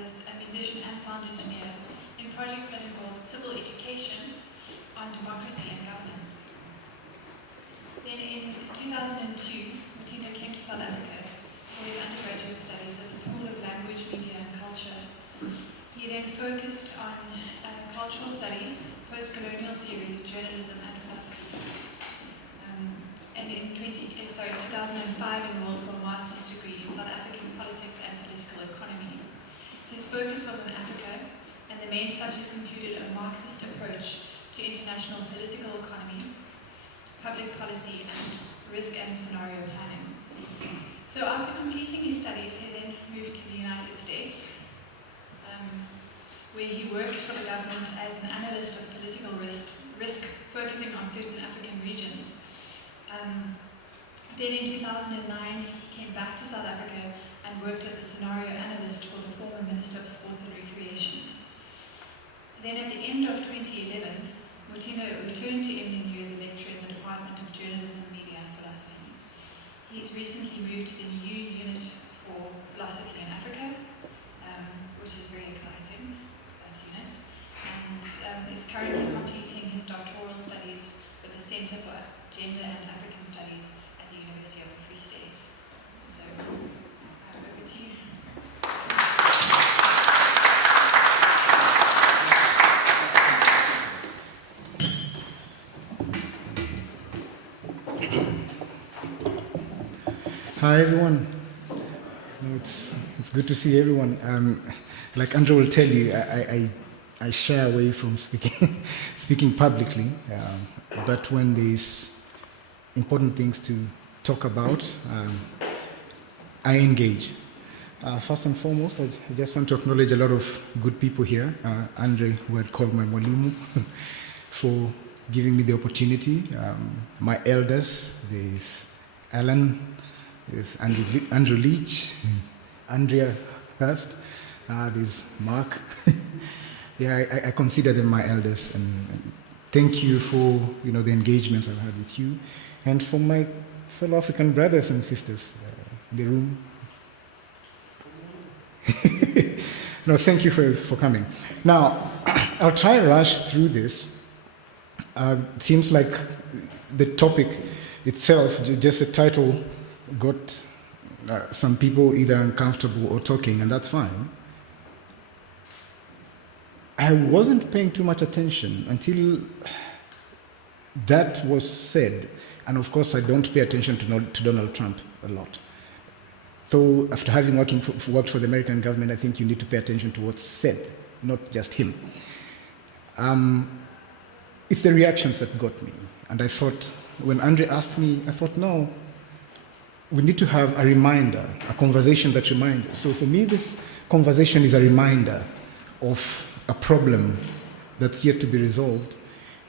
as a musician and sound engineer in projects that involved civil education on democracy and governance. Then in 2002, Mutinda came to South Africa for his undergraduate studies at the School of Language, Media and Culture. He then focused on cultural studies, post-colonial theory, journalism and philosophy. And in 2005 enrolled for a master's degree in South African politics and political economy. His focus was on Africa, and the main subjects included a Marxist approach to international political economy, public policy, and risk and scenario planning. So after completing his studies, he then moved to the United States, where he worked for the government as an analyst of political risk focusing on certain African regions. Then in 2009, he came back to South Africa and worked as a scenario analyst for the former Minister of Sports and Recreation. Then at the end of 2011, Mutinda returned to MNU as a lecturer in the Department of Journalism, Media and Philosophy. He's recently moved to the new unit for philosophy in Africa, which is very exciting, that unit, and is currently completing his doctoral studies with the Center for Gender and African Studies at the University of the Free State. So, over to you. Hi everyone. It's good to see everyone. Like Andrew will tell you, I shy away from speaking publicly, but when there's important things to talk about, I engage. First and foremost, I just want to acknowledge a lot of good people here. Andre, who I'd called my mwalimu, for giving me the opportunity. My elders, there's Alan, there's Andrew Leach, Andrea Hurst, there's Mark. Yeah, I consider them my elders, and thank you for the engagements I've had with you, and for my fellow African brothers and sisters in the room. No, thank you for coming. Now, I'll try and rush through this. It seems like the topic itself, just the title, got some people either uncomfortable or talking, and that's fine. I wasn't paying too much attention until that was said, and of course I don't pay attention to Donald Trump a lot. So after having worked for the American government, I think you need to pay attention to what's said, not just him. It's the reactions that got me, and I thought, when Andre asked me, I thought, no, we need to have a reminder, a conversation that reminds us. So for me, this conversation is a reminder of a problem that's yet to be resolved.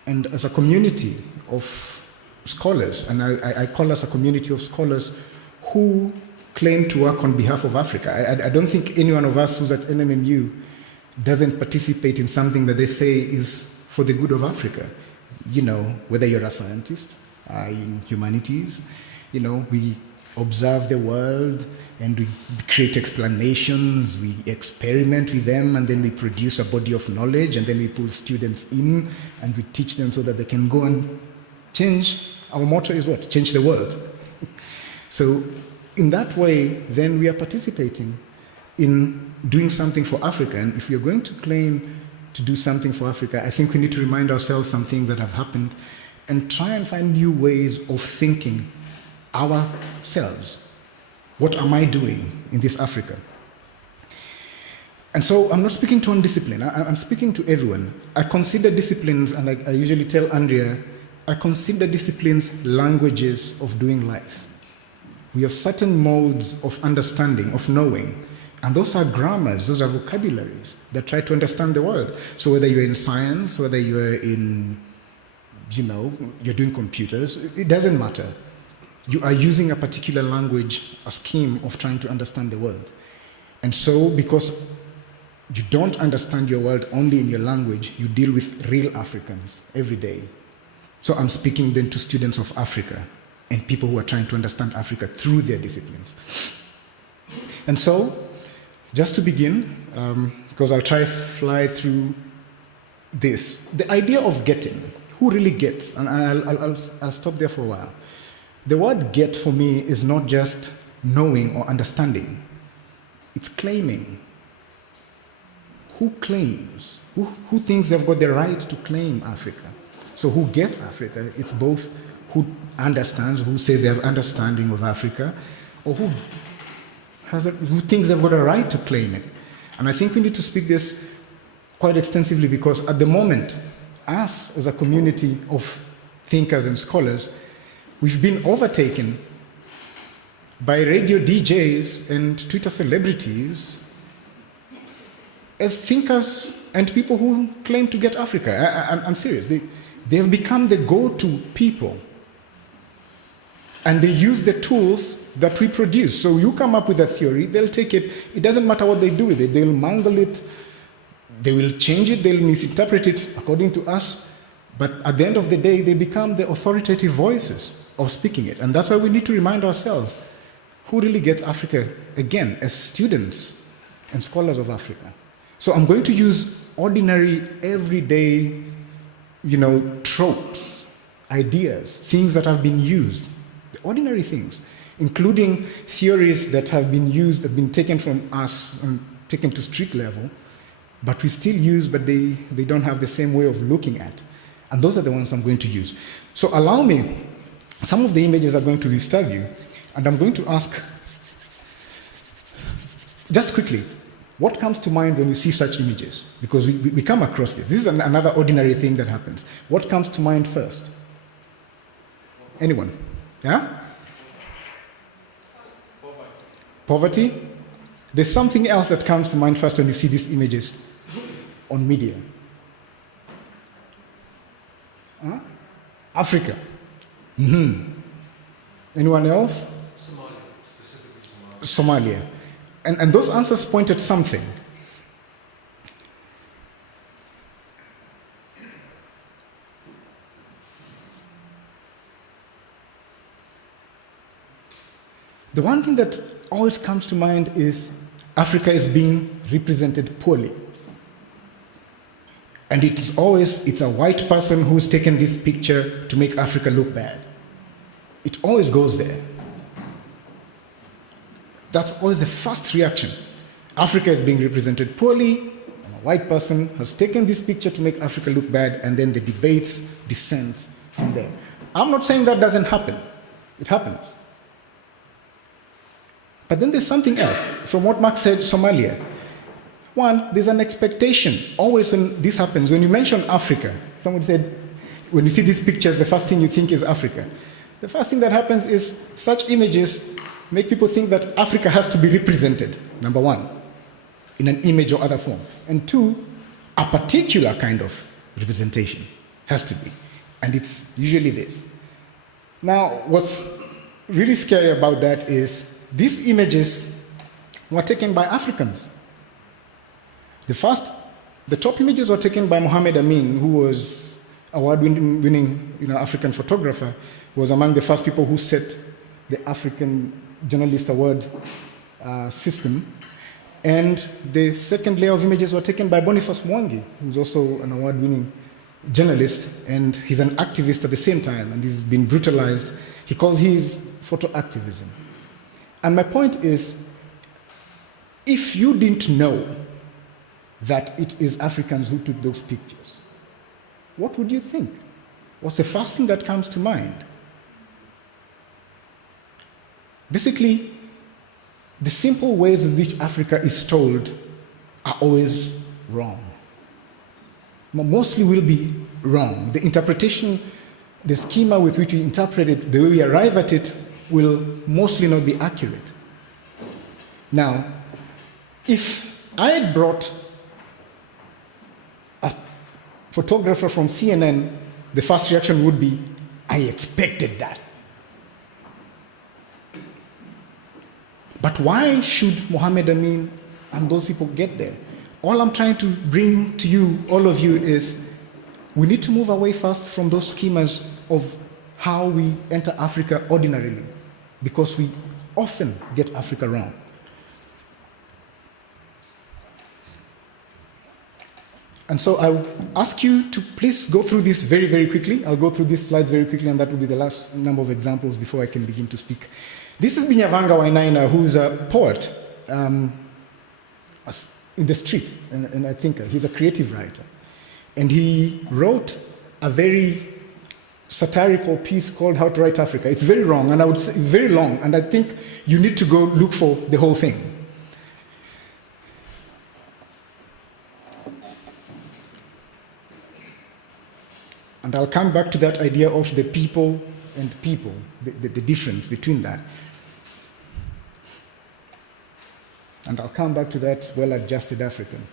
And as a community of scholars, and I call us a community of scholars who claim to work on behalf of Africa. I don't think any one of us who's at NMMU doesn't participate in something that they say is for the good of Africa. Whether you're a scientist, in humanities, we observe the world and we create explanations, we experiment with them, and then we produce a body of knowledge, and then we pull students in and we teach them so that they can go and change. Our motto is what? Change the world. So in that way, then we are participating in doing something for Africa. And if we are going to claim to do something for Africa, I think we need to remind ourselves some things that have happened and try and find new ways of thinking ourselves. What am I doing in this Africa? And so I'm not speaking to one discipline, I'm speaking to everyone. I consider disciplines, and I usually tell Andrea, I consider disciplines languages of doing life. We have certain modes of understanding, of knowing, and those are grammars, those are vocabularies that try to understand the world. So whether you're in science, whether you're in, you're doing computers, it doesn't matter. You are using a particular language, a scheme of trying to understand the world. And so, because you don't understand your world only in your language, you deal with real Africans every day. So I'm speaking then to students of Africa and people who are trying to understand Africa through their disciplines. And so, Just to begin, because I'll try to fly through this, the idea of getting, who really gets? And I'll stop there for a while. The word get for me is not just knowing or understanding, it's claiming. Who claims? Who thinks they've got the right to claim Africa? So who gets Africa? It's both who understands, who says they have understanding of Africa, or who thinks they've got a right to claim it. And I think we need to speak this quite extensively because at the moment, us as a community of thinkers and scholars, we've been overtaken by radio DJs and Twitter celebrities as thinkers and people who claim to get Africa. I'm serious. They have become the go-to people. And they use the tools that we produce. So you come up with a theory, they'll take it. It doesn't matter what they do with it. They'll mangle it. They will change it. They'll misinterpret it according to us. But at the end of the day, they become the authoritative voices of speaking it. And that's why we need to remind ourselves who really gets Africa, again, as students and scholars of Africa. So I'm going to use ordinary, everyday, tropes, ideas, things that have been used, the ordinary things, including theories that have been used, that have been taken from us and taken to street level, but we still use, but they don't have the same way of looking at. And those are the ones I'm going to use. So allow me, some of the images are going to disturb you, and I'm going to ask, just quickly, what comes to mind when you see such images? Because we come across this. This is another ordinary thing that happens. What comes to mind first? Anyone? Yeah? Poverty? There's something else that comes to mind first when you see these images on media. Huh? Africa. Mm-hmm. Anyone else? Somalia, specifically Somalia. And those answers point at something. The one thing that always comes to mind is Africa is being represented poorly. And it's a white person who's taken this picture to make Africa look bad. It always goes there. That's always the first reaction. Africa is being represented poorly, and a white person has taken this picture to make Africa look bad, and then the debates descend from there. I'm not saying that doesn't happen. It happens. But then there's something else. From what Mark said, Somalia. One, there's an expectation. Always when this happens, when you mention Africa, someone said, when you see these pictures, the first thing you think is Africa. The first thing that happens is such images make people think that Africa has to be represented, number one, in an image or other form. And two, a particular kind of representation has to be. And it's usually this. Now, what's really scary about that is these images were taken by Africans. The top images were taken by Mohammed Amin, who was award-winning African photographer, was among the first people who set the African Journalist Award system. And the second layer of images were taken by Boniface Mwangi, who's also an award-winning journalist, and he's an activist at the same time, and he's been brutalized. He calls his photo activism. And my point is, if you didn't know that it is Africans who took those pictures, what would you think? What's the first thing that comes to mind? Basically, the simple ways in which Africa is told are always wrong. Mostly will be wrong. The interpretation, the schema with which we interpret it, the way we arrive at it, will mostly not be accurate. Now, if I had brought a photographer from CNN, the first reaction would be, I expected that. But why should Mohammed Amin and those people get there? All I'm trying to bring to you, all of you, is we need to move away first from those schemas of how we enter Africa ordinarily, because we often get Africa wrong. And so I'll ask you to please go through this very, very quickly. I'll go through these slides very quickly, and that will be the last number of examples before I can begin to speak. This is Binyavanga Wainaina, who's a poet in the street, and I think he's a creative writer. And he wrote a very satirical piece called How to Write Africa. It's very wrong, and I would say it's very long, and I think you need to go look for the whole thing. And I'll come back to that idea of the people and people, the difference between that. And I'll come back to that well-adjusted African.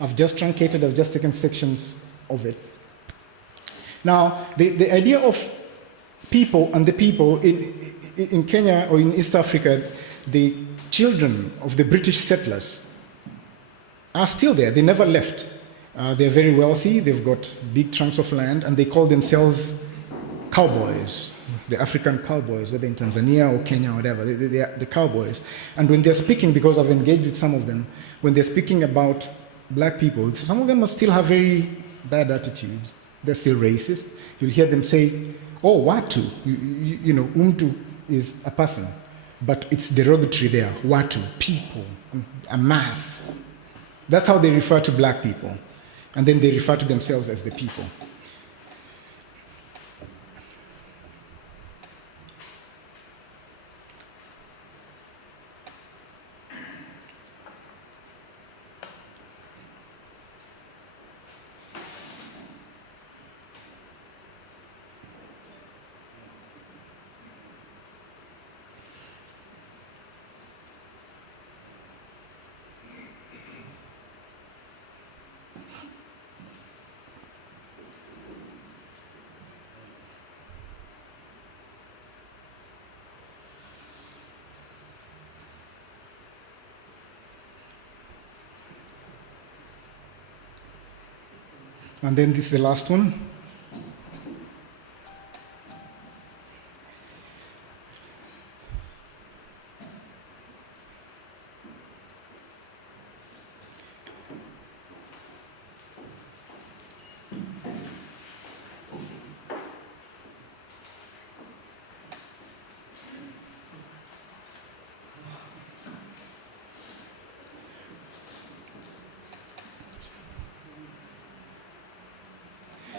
I've just truncated, I've just taken sections of it. Now, the idea of people and the people in Kenya or in East Africa, the children of the British settlers are still there. They never left. They're very wealthy. They've got big chunks of land, and they call themselves cowboys, the African cowboys, whether in Tanzania or Kenya or whatever. They are the cowboys. And when they're speaking, because I've engaged with some of them, when they're speaking about black people, some of them still have very bad attitudes. They're still racist. You'll hear them say, oh, Watu, you know, Umtu is a person, but it's derogatory there, Watu, people, a mass. That's how they refer to black people. And then they refer to themselves as the people. And then this is the last one.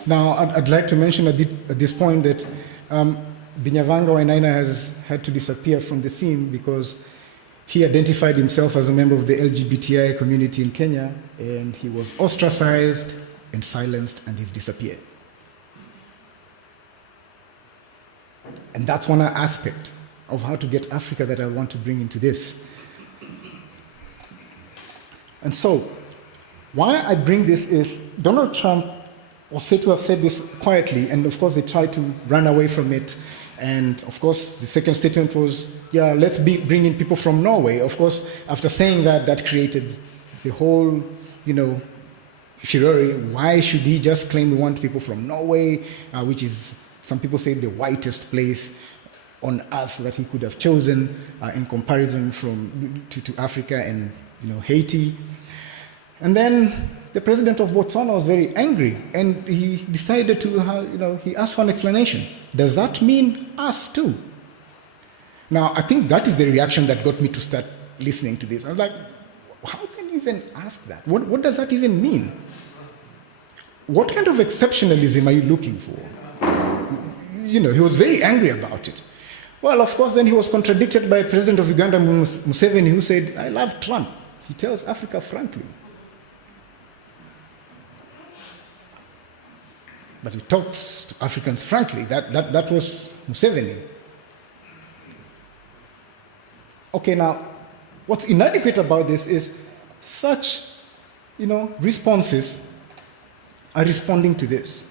Now, I'd like to mention at this point that Binyavanga Wainaina has had to disappear from the scene because he identified himself as a member of the LGBTI community in Kenya, and he was ostracized and silenced, and he's disappeared. And that's one aspect of how to get Africa that I want to bring into this. And so, why I bring this is Donald Trump was said to have said this quietly, and of course they tried to run away from it. And of course the second statement was, yeah, let's bring in people from Norway. Of course, after saying that, that created the whole, furor. Why should he just claim we want people from Norway, which is, some people say, the whitest place on earth that he could have chosen in comparison to Africa and Haiti. And then the president of Botswana was very angry, and he decided to, he asked for an explanation. Does that mean us too? Now, I think that is the reaction that got me to start listening to this. I was like, how can you even ask that? What does that even mean? What kind of exceptionalism are you looking for? He was very angry about it. Well, of course, then he was contradicted by President of Uganda, Museveni, who said, I love Trump. He tells Africa frankly. But he talks to Africans frankly. That was Museveni. Okay, now, what's inadequate about this is such, responses are responding to this.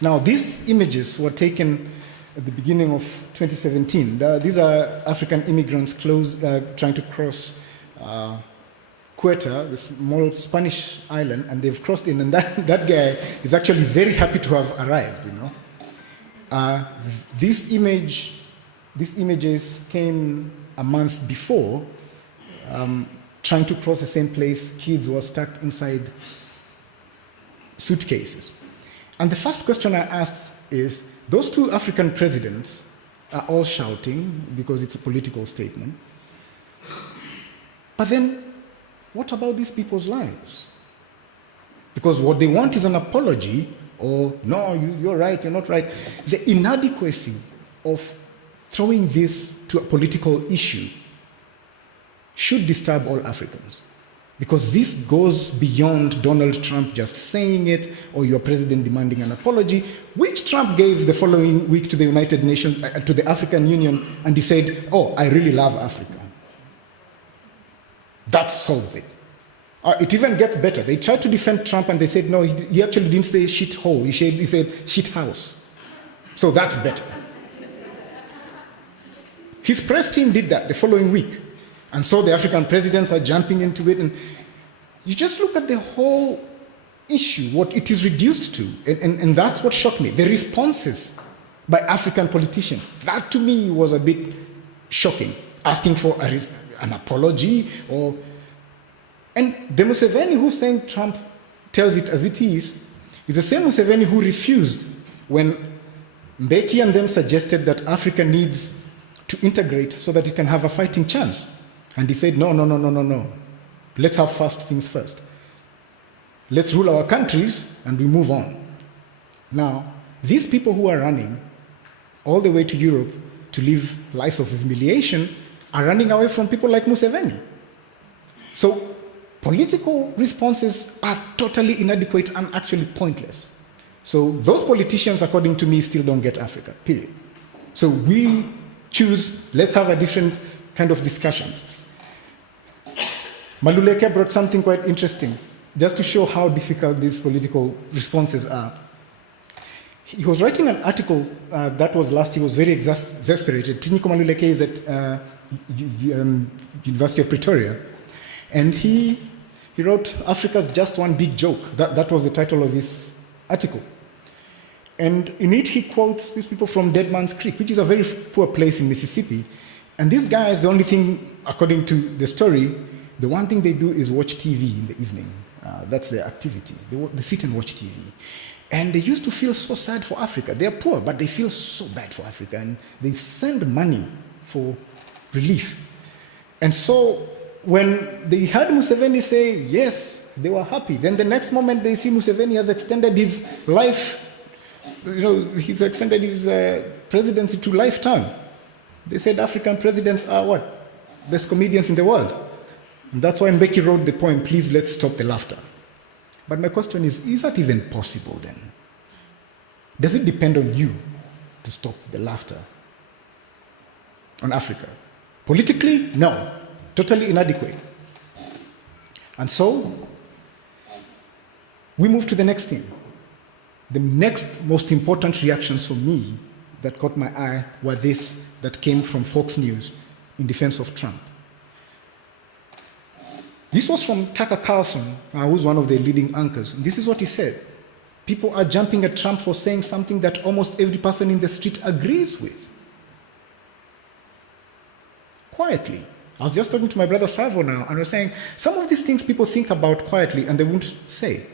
Now, these images were taken at the beginning of 2017. These are African immigrants trying to cross Quetta, this small Spanish island, and they've crossed in, and that guy is actually very happy to have arrived, These images came a month before, trying to cross the same place. Kids were stuck inside suitcases. And the first question I asked is, those two African presidents are all shouting because it's a political statement. But then, what about these people's lives? Because what they want is an apology, or no, you're right, you're not right. The inadequacy of throwing this to a political issue should disturb all Africans. Because this goes beyond Donald Trump just saying it, or your president demanding an apology, which Trump gave the following week to the United Nations, to the African Union, and he said, oh, I really love Africa. That solves it. It even gets better. They tried to defend Trump and they said, no, he actually didn't say shithole, he said shithouse. So that's better. His press team did that the following week. And so the African presidents are jumping into it. And you just look at the whole issue, what it is reduced to. And that's what shocked me. The responses by African politicians. That to me was a bit shocking. Asking for an apology or... And the Museveni who's saying Trump tells it as it is the same Museveni who refused when Mbeki and them suggested that Africa needs to integrate so that it can have a fighting chance. And he said, no. Let's have first things first. Let's rule our countries and we move on. Now, these people who are running all the way to Europe to live lives of humiliation are running away from people like Museveni. So, political responses are totally inadequate and actually pointless. So, those politicians, according to me, still don't get Africa, period. So, we choose, let's have a different kind of discussion. Maluleke brought something quite interesting, just to show how difficult these political responses are. He was writing an article that was last, he was very exasperated. Tiniko Maluleke is at University of Pretoria. And he wrote, Africa's just one big joke. That was the title of his article. And in it, he quotes these people from Dead Man's Creek, which is a very poor place in Mississippi. And these guys, the only thing, according to the story, the one thing they do is watch TV in the evening. That's their activity. They sit and watch TV. And they used to feel so sad for Africa. They're poor, but they feel so bad for Africa. And they send money for relief. And so when they heard Museveni say, yes, they were happy. Then the next moment they see Museveni has extended his life, he's extended his presidency to lifetime. They said African presidents are what? Best comedians in the world. And that's why Mbeki wrote the poem, Please Let's Stop the Laughter. But my question is that even possible then? Does it depend on you to stop the laughter on Africa? Politically, no. Totally inadequate. And so, we move to the next thing. The next most important reactions for me that caught my eye were this that came from Fox News in defense of Trump. This was from Tucker Carlson, who's one of the leading anchors. This is what he said. People are jumping at Trump for saying something that almost every person in the street agrees with. Quietly. I was just talking to my brother Savo now, and we're saying, some of these things people think about quietly and they won't say.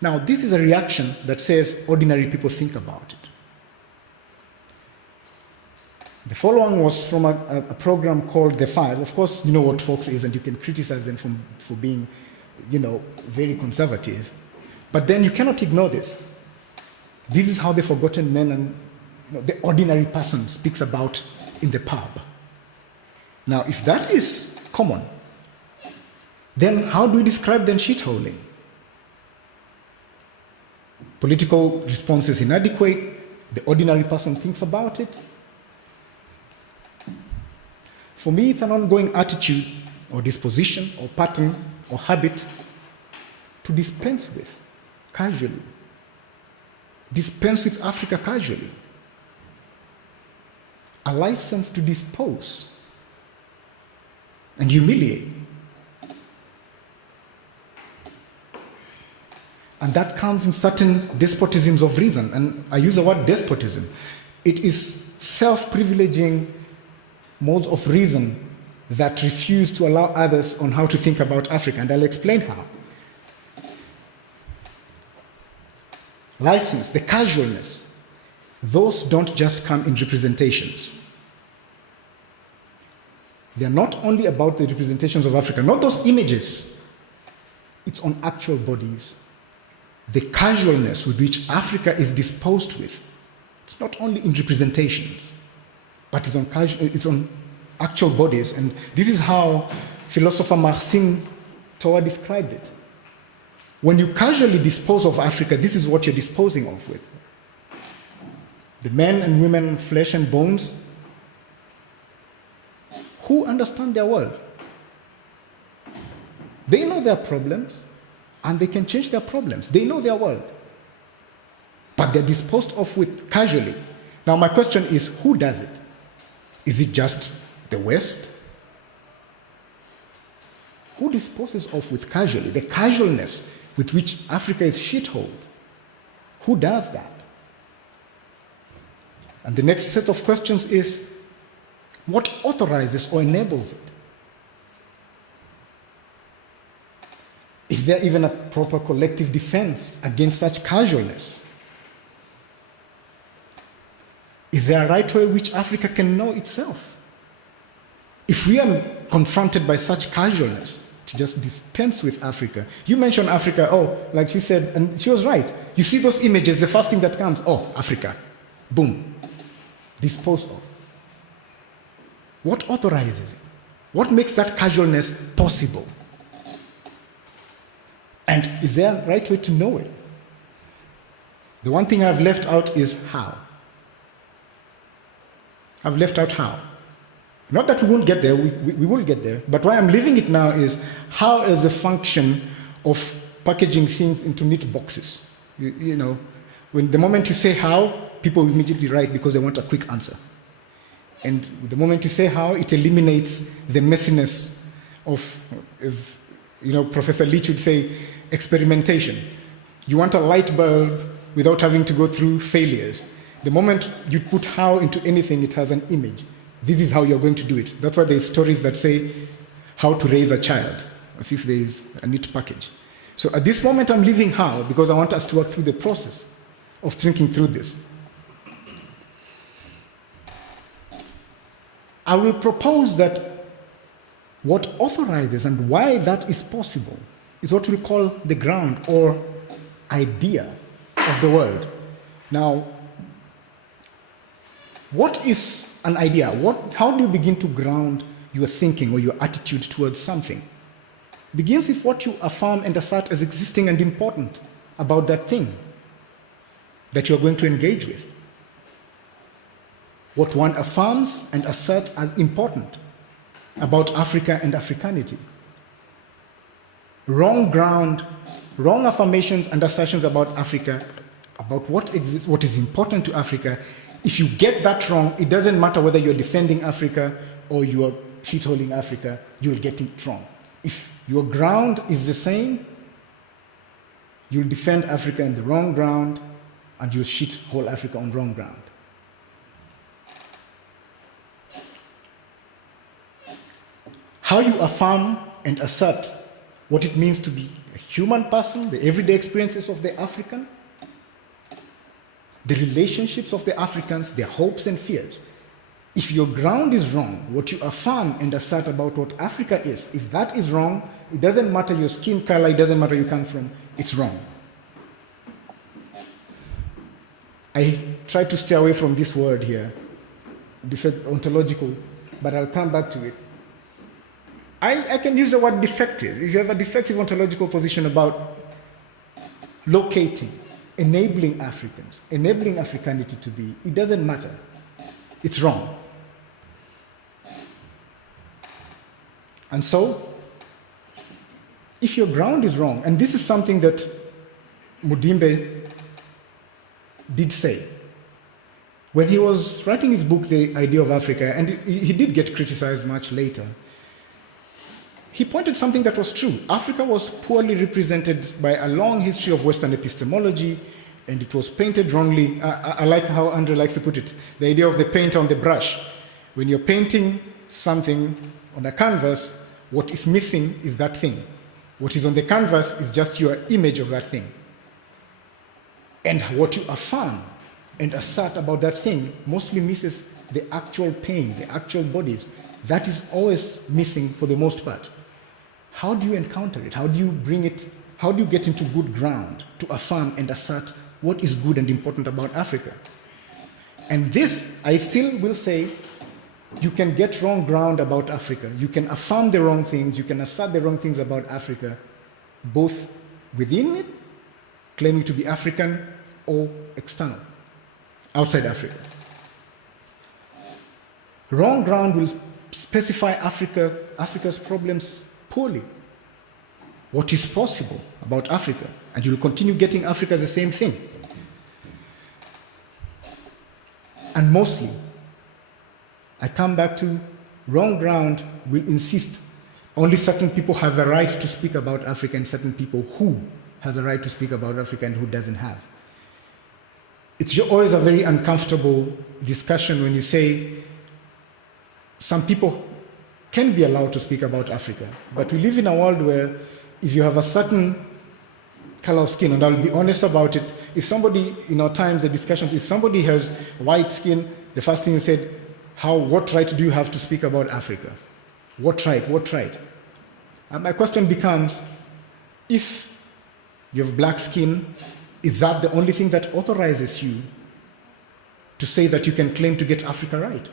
Now, this is a reaction that says ordinary people think about it. The following was from a program called The Five. Of course, you know what Fox is, and you can criticize them for being, very conservative. But then you cannot ignore this. This is how the forgotten men and the ordinary person speaks about in the pub. Now, if that is common, then how do we describe then shitholing? Political response is inadequate. The ordinary person thinks about it. For me, it's an ongoing attitude or disposition or pattern or habit to dispense with casually. Dispense with Africa casually. A license to dispose and humiliate. And that comes in certain despotisms of reason. And I use the word despotism. It is self-privileging modes of reason that refuse to allow others on how to think about Africa, and I'll explain how. License, the casualness, those don't just come in representations. They are not only about the representations of Africa, not those images. It's on actual bodies. The casualness with which Africa is disposed with, it's not only in representations, but it's on actual bodies. And this is how philosopher Maxime Toa described it. When you casually dispose of Africa, this is what you're disposing of with. The men and women, flesh and bones, who understand their world. They know their problems, and they can change their problems. They know their world. But they're disposed of with casually. Now my question is, who does it? Is it just the West? Who disposes of with casually? The casualness with which Africa is shitholed. Who does that? And the next set of questions is, what authorizes or enables it? Is there even a proper collective defense against such casualness? Is there a right way which Africa can know itself? If we are confronted by such casualness, to just dispense with Africa. You mentioned Africa, oh, like she said, and she was right. You see those images, the first thing that comes, oh, Africa. Boom. Disposed of. What authorizes it? What makes that casualness possible? And is there a right way to know it? The one thing I've left out is how. I've left out how. Not that we won't get there, we will get there, but why I'm leaving it now is how is the function of packaging things into neat boxes. You know, when the moment you say how, people immediately write because they want a quick answer. And the moment you say how, it eliminates the messiness of, as you know, Professor Lynch would say, experimentation. You want a light bulb without having to go through failures. The moment you put how into anything, it has an image. This is how you're going to do it. That's why there's stories that say how to raise a child, as if there is a neat package. So at this moment, I'm leaving how, because I want us to work through the process of thinking through this. I will propose that what authorizes and why that is possible is what we call the ground or idea of the world. Now, what is an idea? How do you begin to ground your thinking or your attitude towards something? It begins with what you affirm and assert as existing and important about that thing that you're going to engage with. What one affirms and asserts as important about Africa and Africanity. Wrong ground, wrong affirmations and assertions about Africa, about what exists, what is important to Africa. If you get that wrong, it doesn't matter whether you're defending Africa or you're shitholing Africa, you'll get it wrong. If your ground is the same, you'll defend Africa in the wrong ground and you'll shithole Africa on wrong ground. How you affirm and assert what it means to be a human person, the everyday experiences of the African, the relationships of the Africans, their hopes and fears. If your ground is wrong, what you affirm and assert about what Africa is, if that is wrong, it doesn't matter your skin color, it doesn't matter where you come from, it's wrong. I try to stay away from this word here, ontological, but I'll come back to it. I can use the word defective. If you have a defective ontological position about locating, enabling Africans, enabling Africanity to be, it doesn't matter. It's wrong. And so, if your ground is wrong, and this is something that Mudimbe did say, when he was writing his book, The Idea of Africa, and he did get criticized much later, he pointed something that was true. Africa was poorly represented by a long history of Western epistemology, and it was painted wrongly. I like how Andre likes to put it, the idea of the paint on the brush. When you're painting something on a canvas, what is missing is that thing. What is on the canvas is just your image of that thing. And what you affirm and assert about that thing mostly misses the actual pain, the actual bodies. That is always missing for the most part. How do you encounter it? How do you bring it? How do you get into good ground to affirm and assert what is good and important about Africa? And this, I still will say, you can get wrong ground about Africa. You can affirm the wrong things, you can assert the wrong things about Africa, both within it, claiming to be African, or external, outside Africa. Wrong ground will specify Africa's problems poorly. What is possible about Africa, and you'll continue getting Africa as the same thing. And mostly, I come back to wrong ground will insist only certain people have a right to speak about Africa and certain people who has a right to speak about Africa and who doesn't have. It's always a very uncomfortable discussion when you say some people can be allowed to speak about Africa, but we live in a world where if you have a certain color of skin, and I'll be honest about it, if somebody, in our times, the discussions, if somebody has white skin, the first thing you said, what right do you have to speak about Africa? What right, what right? And my question becomes, if you have black skin, is that the only thing that authorizes you to say that you can claim to get Africa right?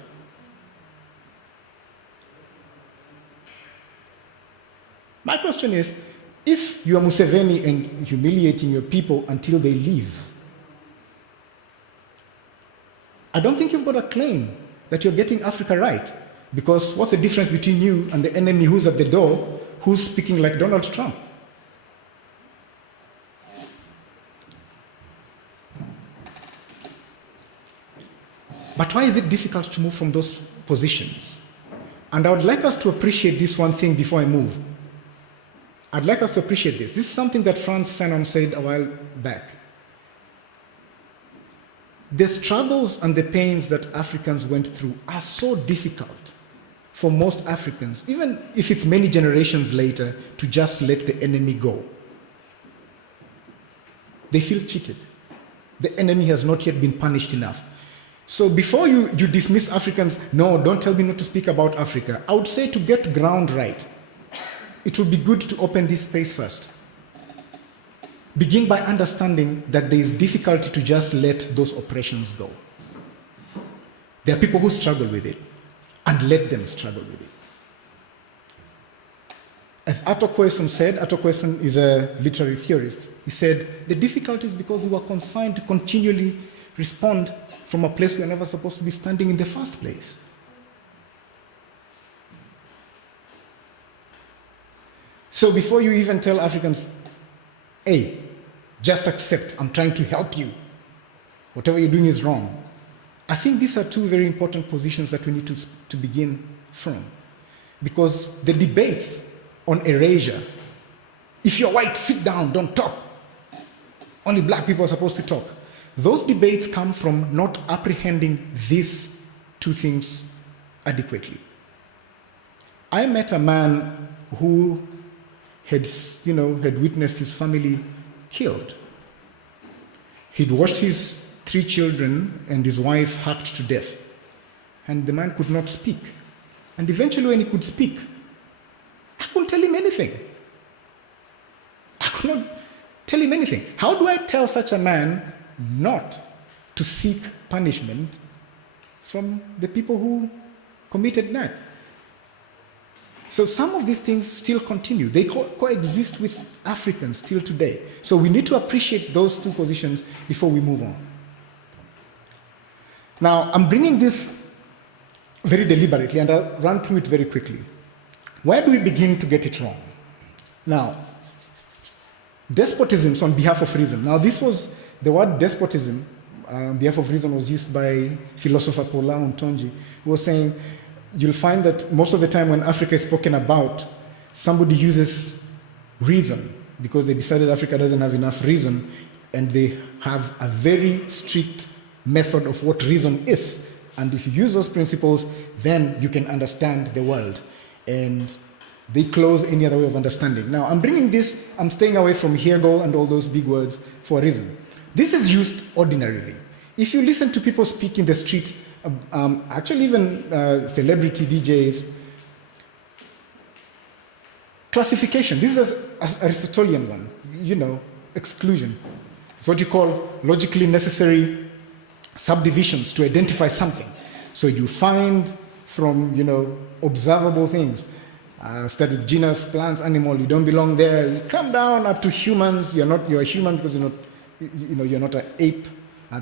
My question is, if you are Museveni and humiliating your people until they leave, I don't think you've got a claim that you're getting Africa right. Because what's the difference between you and the enemy who's at the door, who's speaking like Donald Trump? But why is it difficult to move from those positions? And I would like us to appreciate this one thing before I move. I'd like us to appreciate this. This is something that Frantz Fanon said a while back. The struggles and the pains that Africans went through are so difficult for most Africans, even if it's many generations later, to just let the enemy go. They feel cheated. The enemy has not yet been punished enough. So before you dismiss Africans, no, don't tell me not to speak about Africa. I would say to get ground right, it would be good to open this space first. Begin by understanding that there is difficulty to just let those oppressions go. There are people who struggle with it, and let them struggle with it. As Arthur Quaison said, Arthur Quaison is a literary theorist, he said, the difficulty is because we were consigned to continually respond from a place we are never supposed to be standing in the first place. So before you even tell Africans, hey, just accept, I'm trying to help you. Whatever you're doing is wrong. I think these are two very important positions that we need to begin from. Because the debates on erasure, if you're white, sit down, don't talk. Only black people are supposed to talk. Those debates come from not apprehending these two things adequately. I met a man who had witnessed his family killed. He'd watched his 3 children and his wife hacked to death. And the man could not speak. And eventually when he could speak, I couldn't tell him anything. I could not tell him anything. How do I tell such a man not to seek punishment from the people who committed that? So some of these things still continue. They coexist with Africans till today. So we need to appreciate those two positions before we move on. Now, I'm bringing this very deliberately, and I'll run through it very quickly. Where do we begin to get it wrong? Now, despotisms on behalf of reason. Now, this was the word despotism on behalf of reason was used by philosopher Paula Untonji, who was saying, you'll find that most of the time when Africa is spoken about, somebody uses reason because they decided Africa doesn't have enough reason. and they have a very strict method of what reason is. And if you use those principles, then you can understand the world. And they close any other way of understanding. Now, I'm bringing this, I'm staying away from Hegel and all those big words for a reason. This is used ordinarily. If you listen to people speak in the street, actually even celebrity DJs, classification, this is an Aristotelian one, you know, exclusion. It's what you call logically necessary subdivisions to identify something. So you find from, you know, observable things. Start with genus, plants, animal, you don't belong there. You come down up to humans, you're a human because you're not an ape.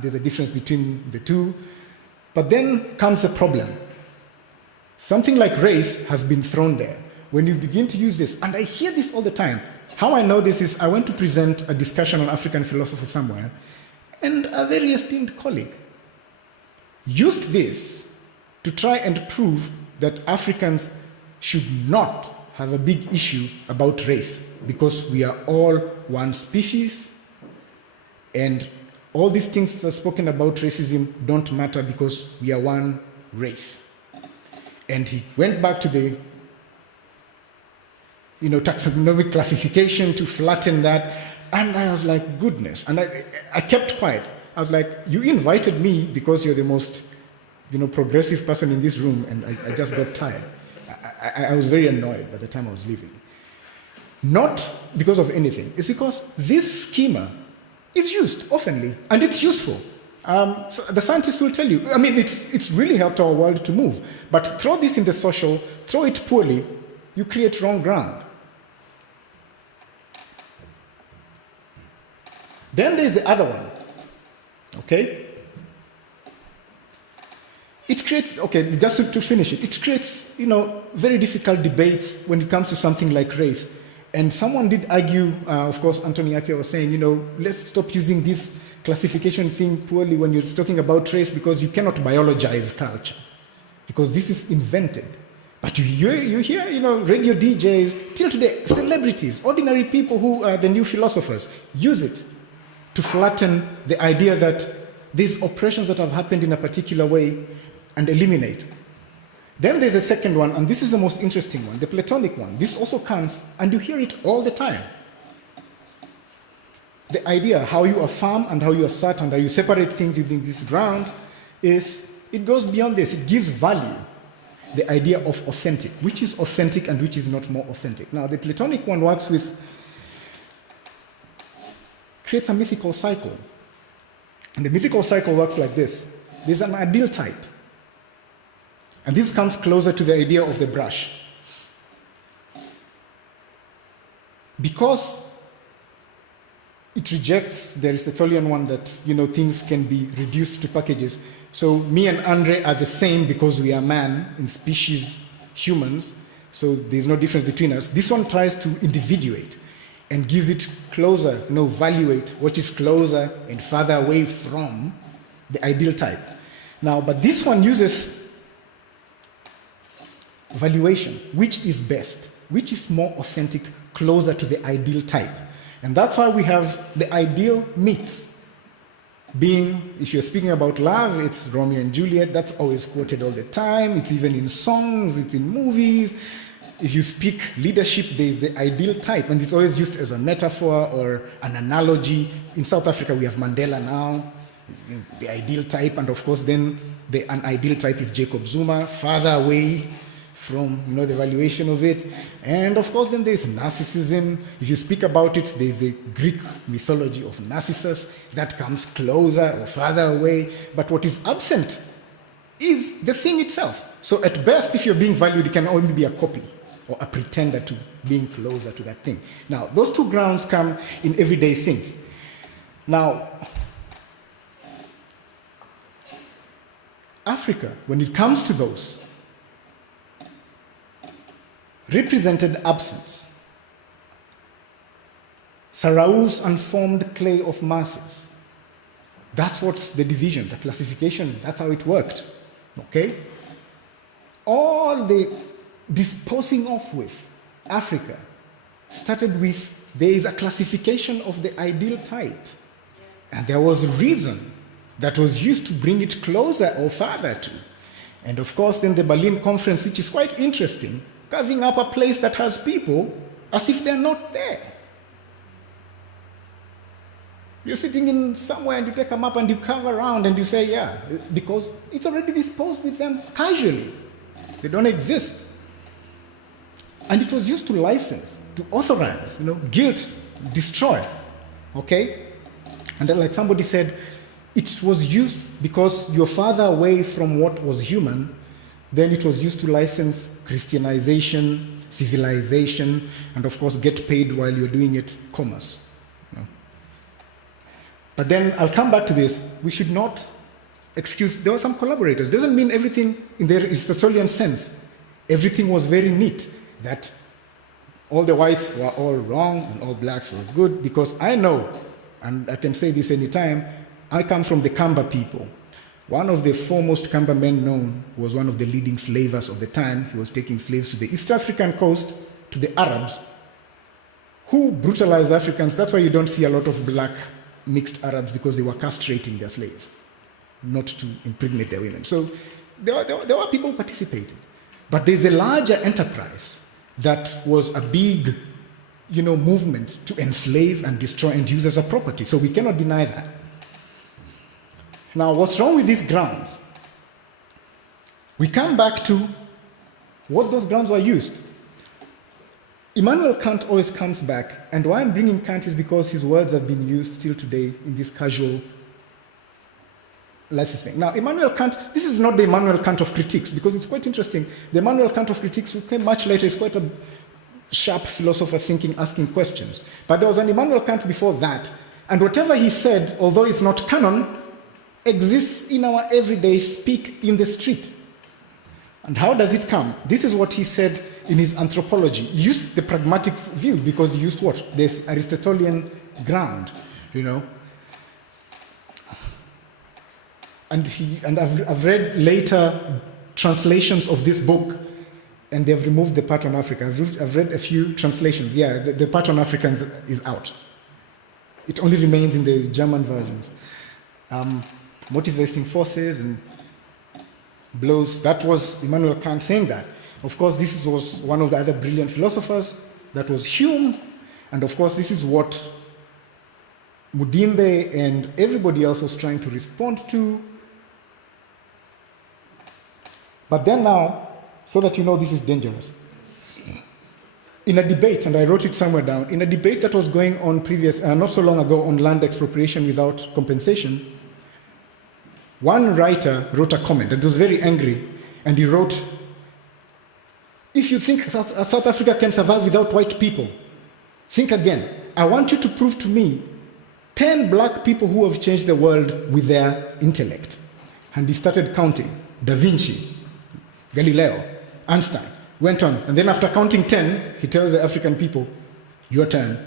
There's a difference between the two. But then comes a problem. Something like race has been thrown there. When you begin to use this, and I hear this all the time. How I know this is I went to present a discussion on African philosophy somewhere, and a very esteemed colleague used this to try and prove that Africans should not have a big issue about race because we are all one species, and all these things that are spoken about racism don't matter because we are one race. And he went back to the taxonomic classification to flatten that, and I was like, goodness. And I kept quiet. I was like, you invited me because you're the most progressive person in this room, and I just got tired. I was very annoyed by the time I was leaving. Not because of anything. It's because this schema is used oftenly, and it's useful. So the scientists will tell you, I mean, it's really helped our world to move. But throw this in the social, throw it poorly, you create wrong ground. Then there's the other one, okay? It creates, okay, just to finish it, it creates, very difficult debates when it comes to something like race. And someone did argue, of course, Anthony Akio was saying, let's stop using this classification thing poorly when you're talking about race because you cannot biologize culture, because this is invented. But you hear, radio DJs, till today, celebrities, ordinary people who are the new philosophers, use it to flatten the idea that these oppressions that have happened in a particular way and eliminate. Then there's a second one, and this is the most interesting one, the Platonic one. This also comes, and you hear it all the time. The idea, how you affirm and how you assert and how you separate things within this ground, it goes beyond this. It gives value. The idea of authentic, which is authentic and which is not more authentic. Now, the Platonic one creates a mythical cycle. And the mythical cycle works like this. There's an ideal type. And this comes closer to the idea of the brush. Because it rejects the Aristotelian one that, things can be reduced to packages. So me and Andre are the same because we are man in species, humans. So there's no difference between us. This one tries to individuate and gives it closer, valuate what is closer and farther away from the ideal type. Now, but this one uses valuation, which is best, which is more authentic, closer to the ideal type. And that's why we have the ideal myths. Being, if you're speaking about love, it's Romeo and Juliet, that's always quoted all the time. It's even in songs, it's in movies. If you speak leadership, there's the ideal type, and it's always used as a metaphor or an analogy. In South Africa, we have Mandela now, the ideal type, and of course then the unideal type is Jacob Zuma, farther away from the valuation of it. And of course then there's narcissism. If you speak about it, there's the Greek mythology of Narcissus that comes closer or farther away. But what is absent is the thing itself. So at best, if you're being valued, it can only be a copy or a pretender to being closer to that thing. Now, those two grounds come in everyday things. Now, Africa, when it comes to those, represented absence. Saraou's unformed clay of masses. That's what's the division, the classification, that's how it worked. Okay? All the disposing off with Africa started with, there is a classification of the ideal type. And there was reason that was used to bring it closer or farther to. And of course, then the Berlin Conference, which is quite interesting, carving up a place that has people as if they're not there. You're sitting in somewhere and you take a map and you carve around and you say, yeah, because it's already disposed with them casually. They don't exist. And it was used to license, to authorize, guilt, destroy, okay? And then like somebody said, it was used because you're farther away from what was human, then it was used to license Christianization, civilization, and of course get paid while you're doing it, commerce. But then I'll come back to this. We should not excuse, there were some collaborators. Doesn't mean everything in the Aristotelian sense. Everything was very neat, that all the whites were all wrong and all blacks were good, because I know, and I can say this anytime, I come from the Kamba people. One of the foremost Kamba men known was one of the leading slavers of the time. He was taking slaves to the East African coast, to the Arabs, who brutalized Africans. That's why you don't see a lot of black mixed Arabs, because they were castrating their slaves, not to impregnate their women. So there were people who participated. But there's a larger enterprise that was a big movement to enslave and destroy and use as a property. So we cannot deny that. Now, what's wrong with these grounds? We come back to what those grounds were used. Immanuel Kant always comes back, and why I'm bringing Kant is because his words have been used still today in this casual licensing. Now, Immanuel Kant, this is not the Immanuel Kant of critiques, because it's quite interesting. The Immanuel Kant of critiques, who came much later, is quite a sharp philosopher thinking, asking questions. But there was an Immanuel Kant before that, and whatever he said, although it's not canon, exists in our everyday speak in the street. And how does it come? This is what he said in his anthropology. He used the pragmatic view because he used what? This Aristotelian ground, And I've read later translations of this book, and they've removed the part on Africa. I've read a few translations. Yeah, the part on Africans is out. It only remains in the German versions. Motivating forces and blows. That was Immanuel Kant saying that. Of course, this was one of the other brilliant philosophers. That was Hume. And of course, this is what Mudimbe and everybody else was trying to respond to. But then now, so that you know this is dangerous, in a debate, and I wrote it somewhere down, in a debate that was going on not so long ago on land expropriation without compensation, one writer wrote a comment, and he was very angry, and he wrote, if you think South Africa can survive without white people, think again. I want you to prove to me 10 black people who have changed the world with their intellect. And he started counting. Da Vinci, Galileo, Einstein, went on. And then after counting 10, he tells the African people, your turn.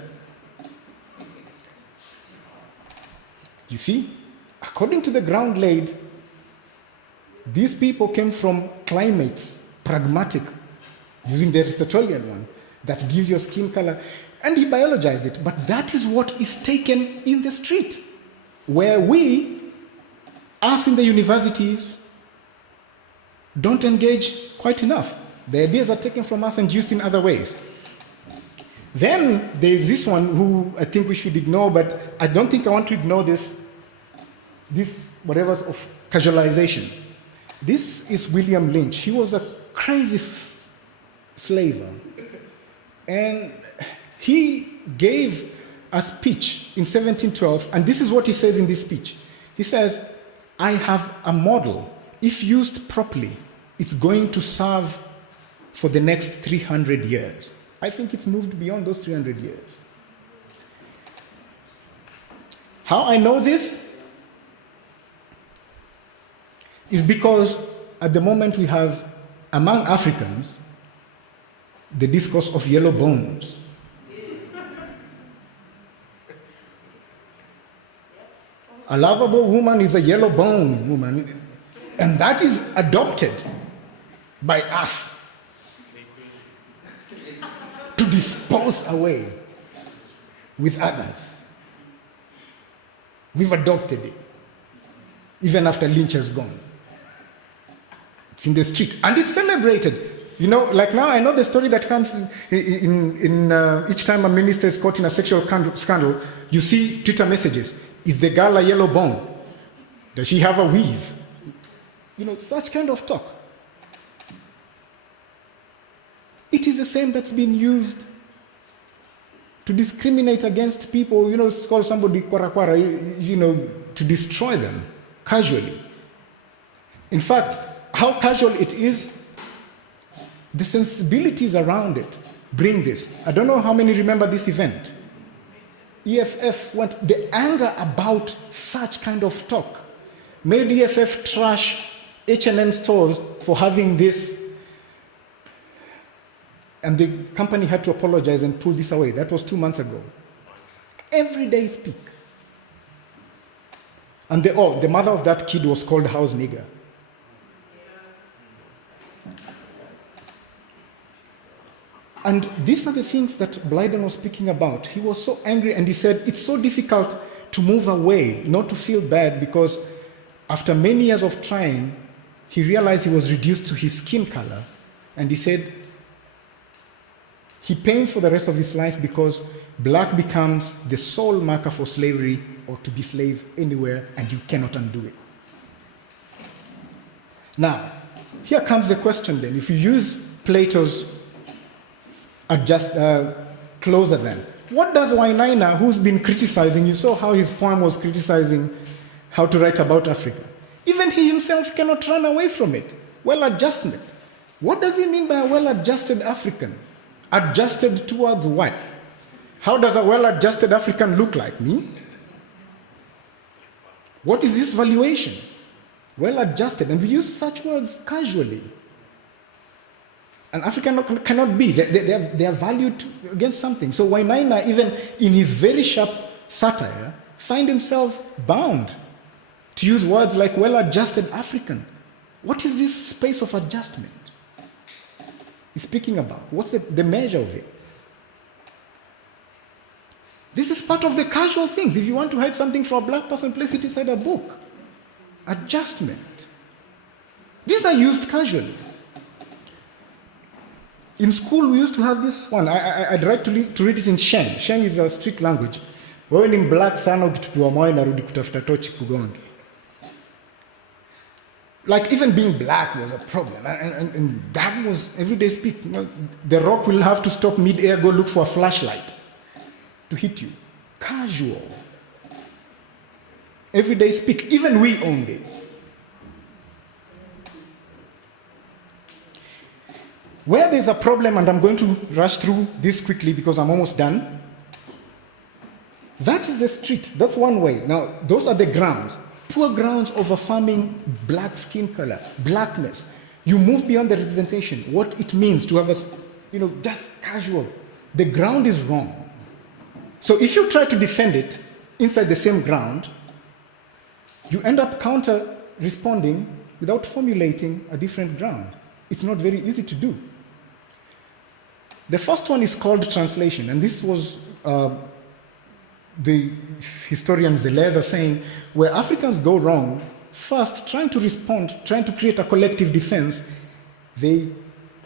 You see, according to the ground laid, these people came from climates, pragmatic, using the Aristotelian one, that gives your skin color. And he biologized it. But that is what is taken in the street, where we, us in the universities, don't engage quite enough. The ideas are taken from us and used in other ways. Then there's this one who I think we should ignore, but I don't think I want to ignore this whatever's of casualization. This is William Lynch. He was a crazy slaver. And he gave a speech in 1712, and this is what he says in this speech. He says, I have a model. If used properly, it's going to serve for the next 300 years. I think it's moved beyond those 300 years. How I know this is because at the moment we have, among Africans, the discourse of yellow bones. A lovable woman is a yellow bone woman, and that is adopted by us to dispose away with others. We've adopted it, even after Lynch has gone. It's in the street, and it's celebrated. You know, like now I know the story that comes in each time a minister is caught in a sexual scandal, you see Twitter messages. Is the girl a yellow bone? Does she have a weave? You know, such kind of talk. It is the same that's been used to discriminate against people, you know, call somebody kwara, you know, to destroy them casually. In fact, how casual it is, the sensibilities around it bring this. I don't know how many remember this event. EFF went, the anger about such kind of talk made EFF trash H&M stores for having this, and the company had to apologize and pull this away. That was 2 months ago. Every day speak. And the mother of that kid was called house nigger. And these are the things that Blyden was speaking about. He was so angry, and he said, it's so difficult to move away, not to feel bad, because after many years of trying, he realized he was reduced to his skin color. And he said, he pains for the rest of his life because black becomes the sole marker for slavery, or to be slave anywhere, and you cannot undo it. Now, here comes the question then. If you use Plato's closer then, what does Wainaina, who's been criticizing, you saw how his poem was criticizing how to write about Africa. Even he himself cannot run away from it. Well-adjustment. What does he mean by a well-adjusted African? Adjusted towards what? How does a well-adjusted African look like? Me? What is this valuation? Well-adjusted. And we use such words casually. An African cannot be. They are valued against something. So Wainaina, even in his very sharp satire, find themselves bound to use words like well-adjusted African. What is this space of adjustment he's speaking about? What's the measure of it? This is part of the casual things. If you want to hide something from a black person, place it inside a book. Adjustment. These are used casually. In school, we used to have this one. I'd like to read it in Sheng. Sheng is a street language. When in black sana ukitupiwa mawe narudi kutafuta tochi kugonge. Like even being black was a problem. And that was everyday speak. You know, the rock will have to stop mid-air, go look for a flashlight to hit you. Casual. Everyday speak. Even we owned it. Where there's a problem, and I'm going to rush through this quickly because I'm almost done. That is the street. That's one way. Now, those are the grounds. Poor grounds of affirming black skin color, blackness. You move beyond the representation, what it means to have a, just casual. The ground is wrong. So if you try to defend it inside the same ground, you end up counter-responding without formulating a different ground. It's not very easy to do. The first one is called translation, and this was the historians, the layers are saying, where Africans go wrong, first trying to respond, trying to create a collective defense, they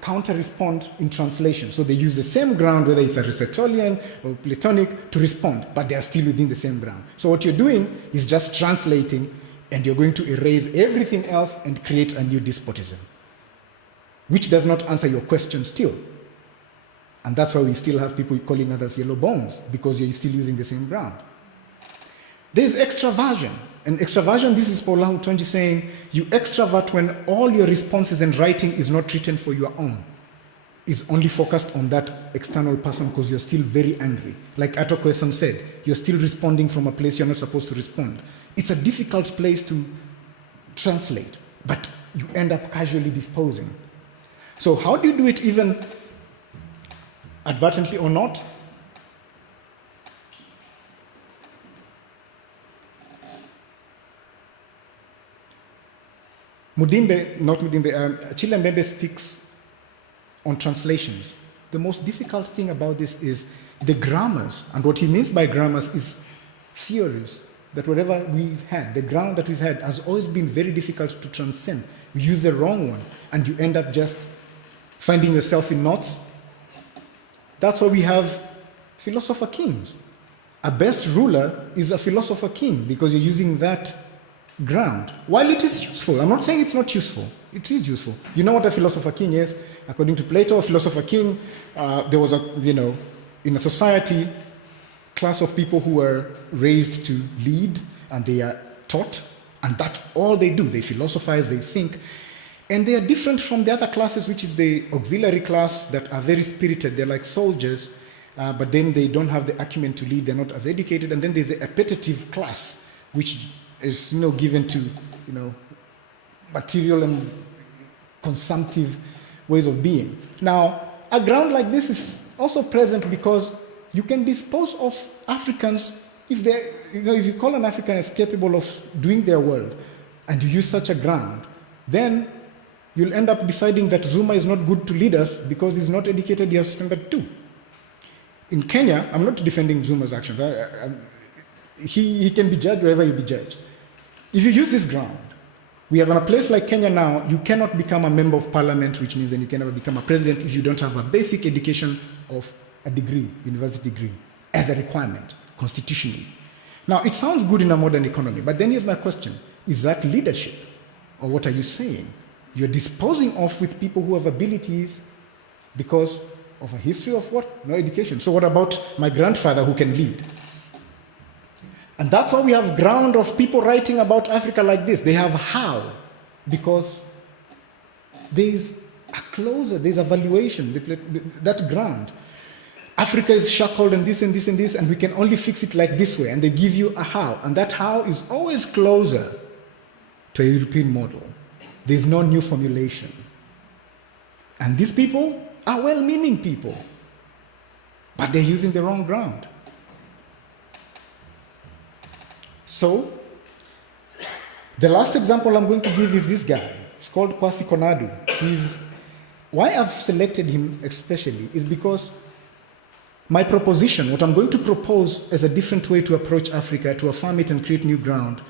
counter-respond in translation. So they use the same ground, whether it's Aristotelian or Platonic, to respond, but they are still within the same ground. So what you're doing is just translating, and you're going to erase everything else and create a new despotism, which does not answer your question still. And that's why we still have people calling others yellow bones, because you're still using the same ground. There's extraversion. And extraversion, this is Paul Outrage saying, you extravert when all your responses and writing is not written for your own. Is only focused on that external person because you're still very angry. Like Atokweson said, you're still responding from a place you're not supposed to respond. It's a difficult place to translate, but you end up casually disposing. So how do you do it, even advertently or not? Chilembembe speaks on translations. The most difficult thing about this is the grammars, and what he means by grammars is theories that whatever we've had, the ground that we've had, has always been very difficult to transcend. You use the wrong one, and you end up just finding yourself in knots. That's why we have philosopher kings. A best ruler is a philosopher king, because you're using that ground. While it is useful, I'm not saying it's not useful. It is useful. You know what a philosopher king is? According to Plato, a philosopher king, there was in a society, class of people who were raised to lead, and they are taught, and that's all they do. They philosophize, they think, and they are different from the other classes, which is the auxiliary class, that are very spirited. They're like soldiers, but then they don't have the acumen to lead. They're not as educated. And then there's the appetitive class, which is given to material and consumptive ways of being. Now, a ground like this is also present because you can dispose of Africans if they, if you call an African as capable of doing their world, and you use such a ground, then you'll end up deciding that Zuma is not good to lead us because he's not educated, he has standard 2. In Kenya, I'm not defending Zuma's actions. He can be judged wherever he'll be judged. If you use this ground, we have in a place like Kenya now, you cannot become a member of parliament, which means then you can never become a president if you don't have a basic education of a degree, university degree, as a requirement, constitutionally. Now, it sounds good in a modern economy, but then here's my question. Is that leadership? Or what are you saying? You're disposing of with people who have abilities because of a history of what? No education. So what about my grandfather who can lead? And that's why we have ground of people writing about Africa like this. They have how, because there's a closer, there's a valuation, that ground. Africa is shackled and this and this and this, and we can only fix it like this way. And they give you a how. And that how is always closer to a European model. There's no new formulation. And these people are well-meaning people, but they're using the wrong ground. So, the last example I'm going to give is this guy. It's called Quasi. Why I've selected him especially is because my proposition, what I'm going to propose as a different way to approach Africa, to affirm it and create new ground,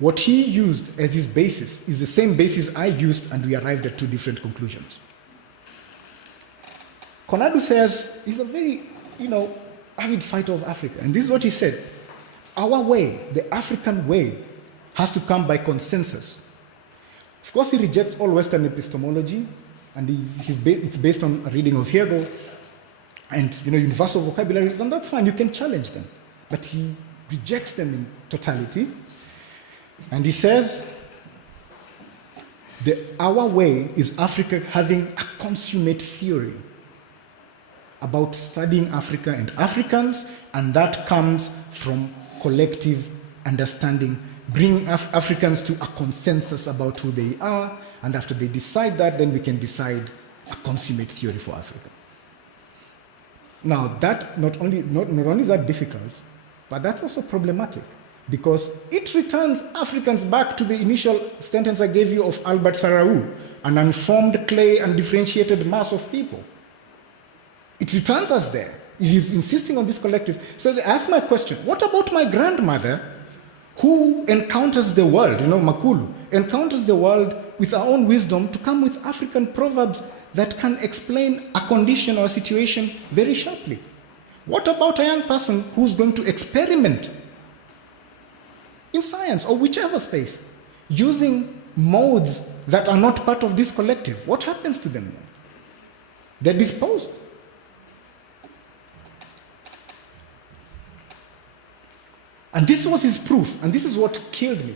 what he used as his basis is the same basis I used, and we arrived at two different conclusions. Konadu says he's a very, avid fighter of Africa. And this is what he said. Our way, the African way, has to come by consensus. Of course, he rejects all Western epistemology, and it's based on a reading of Hegel and universal vocabularies, and that's fine, you can challenge them. But he rejects them in totality. And he says, our way is Africa having a consummate theory about studying Africa and Africans, and that comes from collective understanding, bringing Africans to a consensus about who they are, and after they decide that, then we can decide a consummate theory for Africa. Now, that not only is that difficult, but that's also problematic, because it returns Africans back to the initial sentence I gave you of Albert Sarau, an unformed clay and differentiated mass of people. It returns us there. He's insisting on this collective. So they ask my question, what about my grandmother who encounters the world, Makulu, encounters the world with her own wisdom to come with African proverbs that can explain a condition or a situation very sharply? What about a young person who's going to experiment in science or whichever space, using modes that are not part of this collective? What happens to them? They're disposed. And this was his proof, and this is what killed me.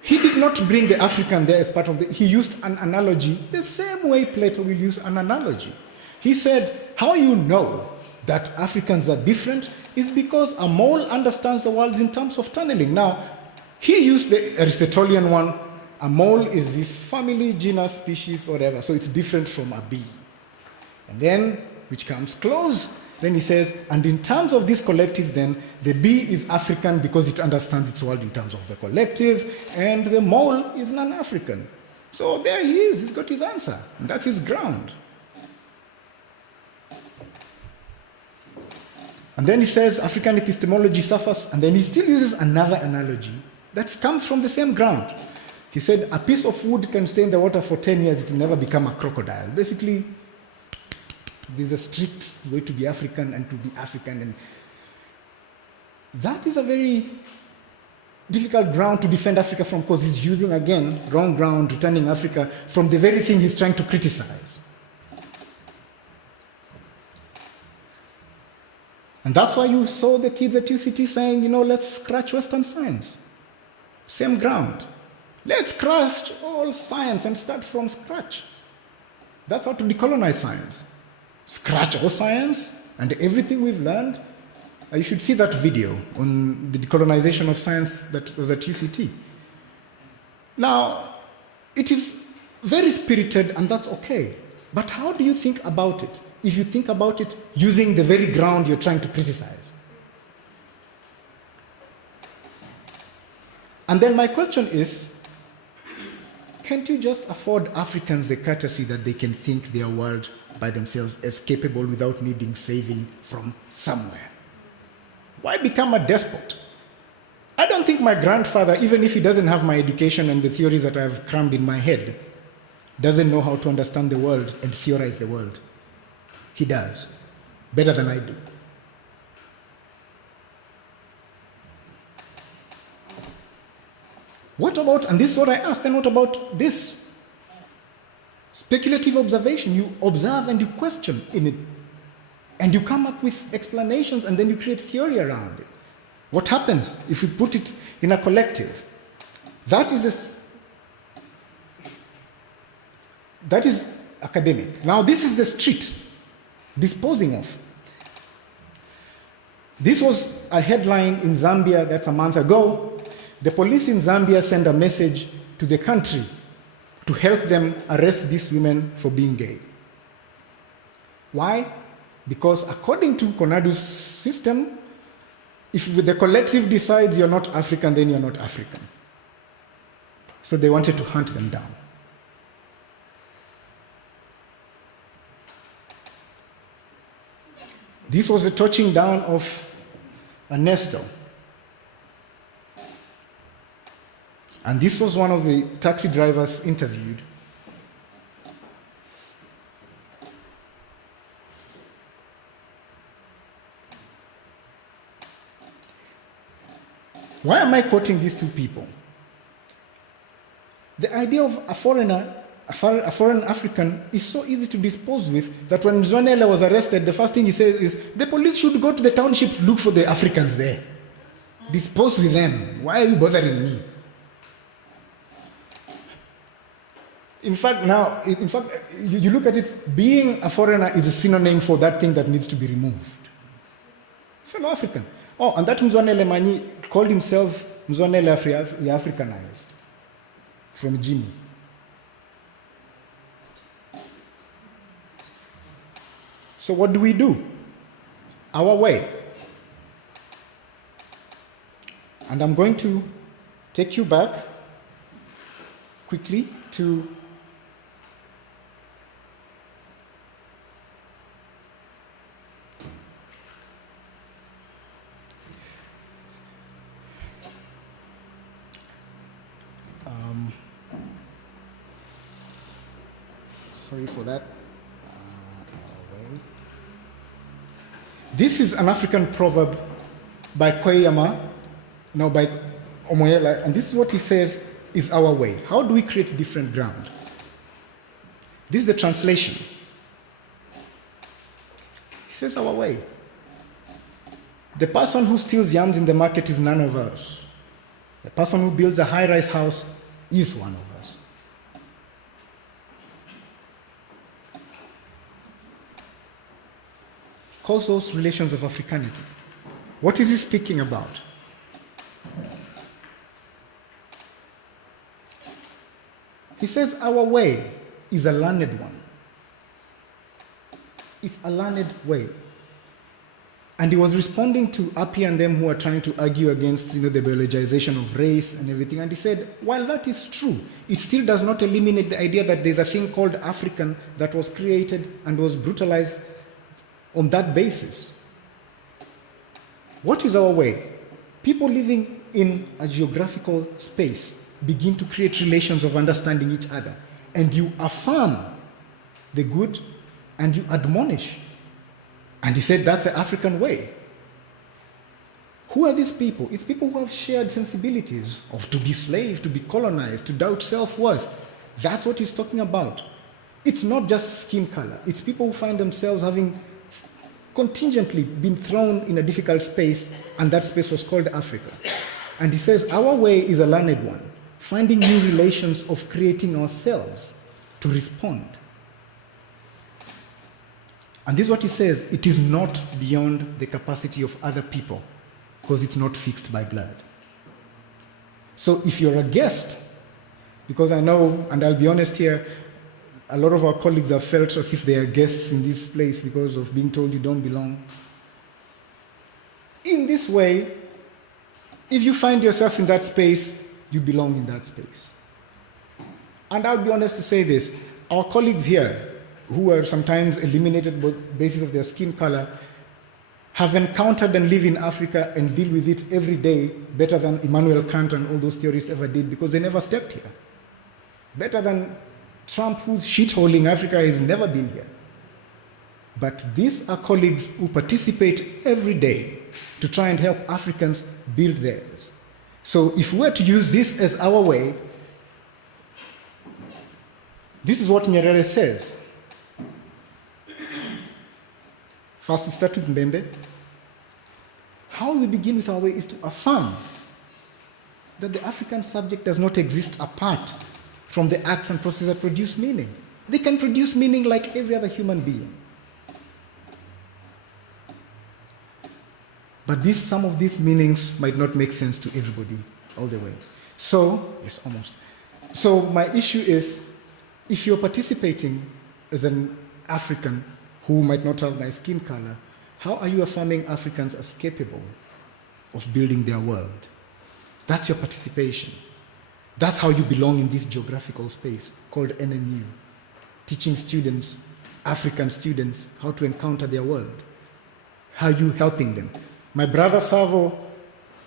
He did not bring the African there as part of he used an analogy the same way Plato will use an analogy. He said, how you know that Africans are different is because a mole understands the world in terms of tunneling. Now, he used the Aristotelian one. A mole is this family, genus, species, whatever, so it's different from a bee. And then, which comes close, then he says, and in terms of this collective then, the bee is African because it understands its world in terms of the collective, and the mole is non-African. So there he is, he's got his answer, and that's his ground. And then he says African epistemology suffers, and then he still uses another analogy that comes from the same ground. He said a piece of wood can stay in the water for 10 years, it will never become a crocodile. Basically, there's a strict way to be African and to be African. And that is a very difficult ground to defend Africa from, because he's using, again, wrong ground, returning Africa from the very thing he's trying to criticize. And that's why you saw the kids at UCT saying, you know, let's scratch Western science. Same ground. Let's crush all science and start from scratch. That's how to decolonize science. Scratch all science and everything we've learned. You should see that video on the decolonization of science that was at UCT. Now, it is very spirited, and that's okay. But how do you think about it if you think about it using the very ground you're trying to criticize? And then my question is, can't you just afford Africans the courtesy that they can think their world by themselves as capable without needing saving from somewhere? Why become a despot? I don't think my grandfather, even if he doesn't have my education and the theories that I've crammed in my head, doesn't know how to understand the world and theorize the world. He does, better than I do. What about, and this is what I asked, and what about this? Speculative observation. You observe and you question in it. And you come up with explanations, and then you create theory around it. What happens if we put it in a collective? That is academic. Now this is the street disposing of. This was a headline in Zambia that's a month ago. The police in Zambia send a message to the country to help them arrest these women for being gay. Why? Because according to Konadu's system, if the collective decides you're not African, then you're not African. So they wanted to hunt them down. This was the touching down of Ernesto. And this was one of the taxi drivers interviewed. Why am I quoting these two people? The idea of a foreign African is so easy to dispose with that when Mzwanele was arrested, the first thing he says is, the police should go to the township to look for the Africans there. Dispose with them. Why are you bothering me? In fact, you look at it, being a foreigner is a synonym for that thing that needs to be removed. Fellow African. Oh, and that Mzwanele Manyi called himself Mzwanele Africanized from Jimmy. So what do? Our way. And I'm going to take you back quickly to sorry for that. This is an African proverb by Kweyama, by Omoyela, and this is what he says is our way. How do we create different ground? This is the translation. He says our way. The person who steals yams in the market is none of us. The person who builds a high-rise house is one of us. Calls those relations of Africanity. What is he speaking about? He says our way is a learned one. It's a learned way. And he was responding to Api and them who are trying to argue against the biologization of race and everything. And he said, while that is true, it still does not eliminate the idea that there's a thing called African that was created and was brutalized on that basis. What is our way? People living in a geographical space begin to create relations of understanding each other. And you affirm the good and you admonish. And he said that's the African way. Who are these people? It's people who have shared sensibilities of to be slave, to be colonized, to doubt self-worth. That's what he's talking about. It's not just skin color. It's people who find themselves having contingently been thrown in a difficult space, and that space was called Africa. And he says our way is a learned one, finding new relations of creating ourselves to respond. And this is what he says, it is not beyond the capacity of other people, because it's not fixed by blood. So if you're a guest, because I know, and I'll be honest here, a lot of our colleagues have felt as if they are guests in this place because of being told you don't belong. In this way, if you find yourself in that space, you belong in that space. And I'll be honest to say this, our colleagues here, who are sometimes eliminated on the basis of their skin color, have encountered and live in Africa and deal with it every day better than Immanuel Kant and all those theorists ever did, because they never stepped here. Better than Trump, whose shithole in Africa has never been here. But these are colleagues who participate every day to try and help Africans build theirs. So if we were to use this as our way, this is what Nyerere says. First, we start with Mbembe. How we begin with our way is to affirm that the African subject does not exist apart from the acts and processes that produce meaning. They can produce meaning like every other human being. But some of these meanings might not make sense to everybody all the way. So, yes, almost. So my issue is, if you're participating as an African who might not have my skin color, how are you affirming Africans as capable of building their world? That's your participation. That's how you belong in this geographical space called NMU, teaching students, African students, how to encounter their world. How are you helping them? My brother Savo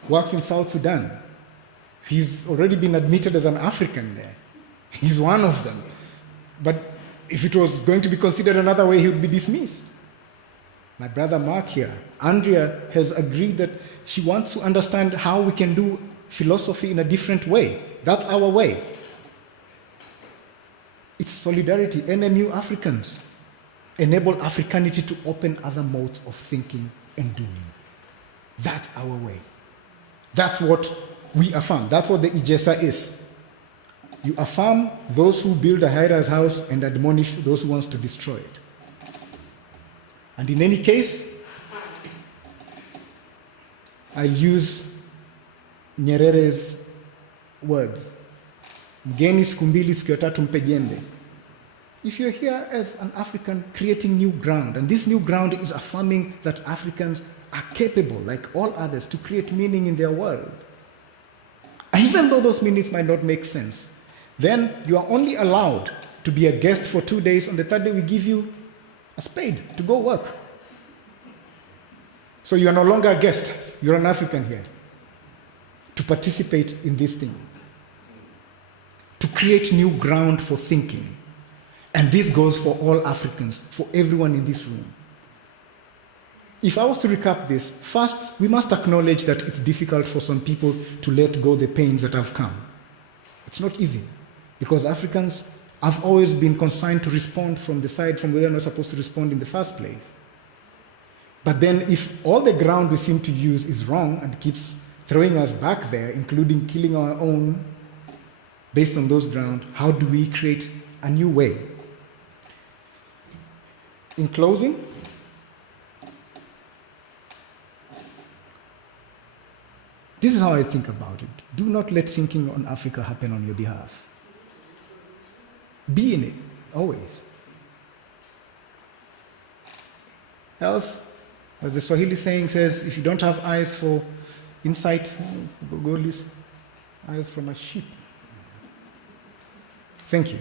works in South Sudan. He's already been admitted as an African there. He's one of them. But if it was going to be considered another way, he would be dismissed. My brother Mark here, Andrea has agreed that she wants to understand how we can do philosophy in a different way. That's our way. It's solidarity. NMU Africans enable Africanity to open other modes of thinking and doing. That's our way. That's what we affirm. That's what the Ijesa is. You affirm those who build a high-rise house and admonish those who want to destroy it. And in any case, I use Nyerere's words. Mgeni siku mbili siku ya tatu mpe jembe. If you're here as an African creating new ground, and this new ground is affirming that Africans are capable, like all others, to create meaning in their world, even though those meanings might not make sense, then you are only allowed to be a guest for 2 days. On the third day, we give you a spade to go work. So you are no longer a guest. You're an African here to participate in this thing, to create new ground for thinking. And this goes for all Africans, for everyone in this room. If I was to recap this, first, we must acknowledge that it's difficult for some people to let go the pains that have come. It's not easy, because Africans have always been consigned to respond from the side from where they're not supposed to respond in the first place. But then if all the ground we seem to use is wrong and keeps throwing us back there, including killing our own, based on those grounds, how do we create a new way? In closing, this is how I think about it. Do not let thinking on Africa happen on your behalf. Be in it, always. Else, as the Swahili saying says, if you don't have eyes for insight, go listen. Eyes from a sheep. Thank you.